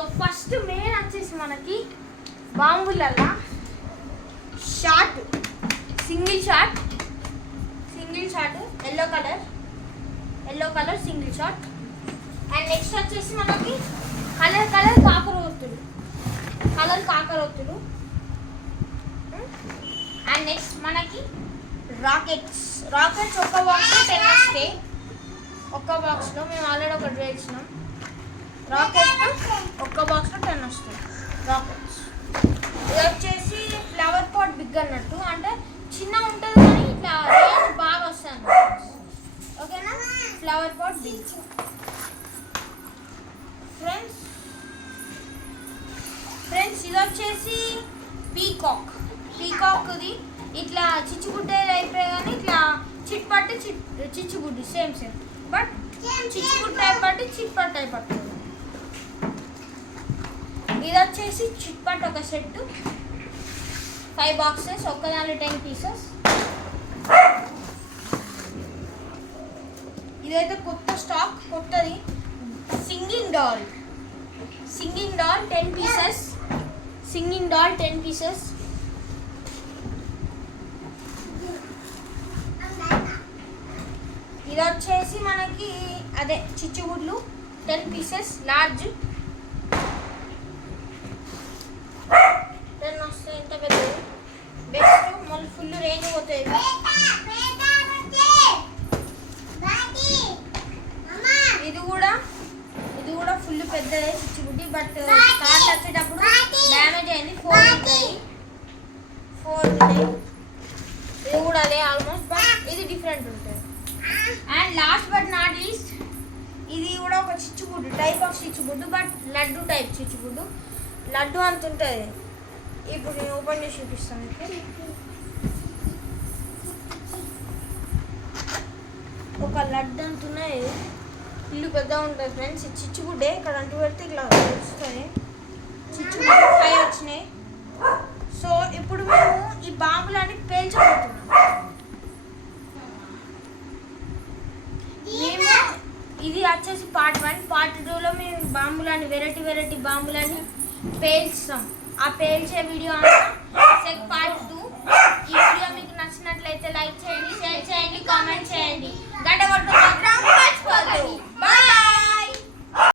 So first main వచ్చేసి మనకి బాంబులల్లా shot single shot yellow colour single shot. And next వచ్చేసి మనకి కలర్ కాకరొత్తులు. అండ్ నెక్స్ట్ మనకి రాకెట్స్ ఒక్క బాక్స్లో 10 వస్తాయి. ఒక్క బాక్స్లో మేము ఆల్రెడీ ఒకటి వేసినాం. రాకెట్ ఒక్క బాక్స్లో 10 వస్తాయి రాకెట్స్. ఇది వచ్చేసి ఫ్లవర్ పాట్ బిగ్ అన్నట్టు, అంటే చిన్న ఉంటుంది కానీ ఇట్లా రేంజ్ బాగా వస్తుంది. ఓకేనా, ఫ్లవర్ పాట్ బిగ్. ఫ్రెండ్స్ ఇది వచ్చేసి పీకాక్ది ఇట్లా చిచ్చుబుడ్డేది అయిపోయి కానీ ఇట్లా చిట్పట్టి చిచ్చుబుడ్డి సేమ్ బట్ చిచ్చుబుడ్డి అయిపట్టి చిట్పట్టి అయిపడుతుంది. ఇది వచ్చేసి చిట్పట్ ఒక సెట్ 5 బాక్సెస్, ఒక్కదాని 10 పీసెస్. ఇదైతే కొత్త స్టాక్, కొత్తది. Singing doll 10 pieces. ఇది వచ్చేసి మనకి అదే చిచ్చుగుడ్లు 10 పీసెస్ లార్జ్. 10 వస్తాయి, ఎంత పెద్దది బెస్ట్, మళ్ళీ ఫుల్ రేంజ్ పోతాయి. ఇది కూడా ఫుల్ పెద్దదే చిచ్చుబుడ్డి, బట్ కార్లు వచ్చేటప్పుడు డ్యామేజ్ అయింది. 4 ఉంటాయి. ఇది కూడా అదే ఆల్మోస్ట్, బట్ ఇది డిఫరెంట్ ఉంటుంది. And last but not least ఇది కూడా ఒక చిచ్చుబుడ్డు టైప్ ఆఫ్ చిచ్చుబుడ్డు, బట్ లడ్డు టైప్ చిచ్చుబుడ్డు. లడ్డు అంత ఉంటుంది. ఇప్పుడు నేను ఓపెన్ చేసి చూపిస్తాను. ఒక లడ్డు అంటున్నాయి, ఇల్లు పెద్ద ఉంటుంది ఫ్రెండ్స్. ఇది చిచ్చుబుడ్డే, ఇక్కడ అంటూ పెడితే ఇట్లా వస్తుంది. చిచ్చుబుడ్డు 5 వచ్చినాయి. సో ఇప్పుడు మేము ఈ బాంబులని పేల్చబోతున్నాం. ఇది వచ్చేసి పార్ట్ 1. పార్ట్ 2లో మేము బాంబులని వెరైటీ బాంబులని పేల్చాం. ఆ పేల్చే వీడియో పార్ట్ 2. ఈ వీడియో మీకు నచ్చినట్లయితే లైక్ చేయండి, షేర్ చేయండి, కామెంట్ చేయండి, గంట కొట్టడం మాత్రం మర్చిపోవద్దు. బాయ్.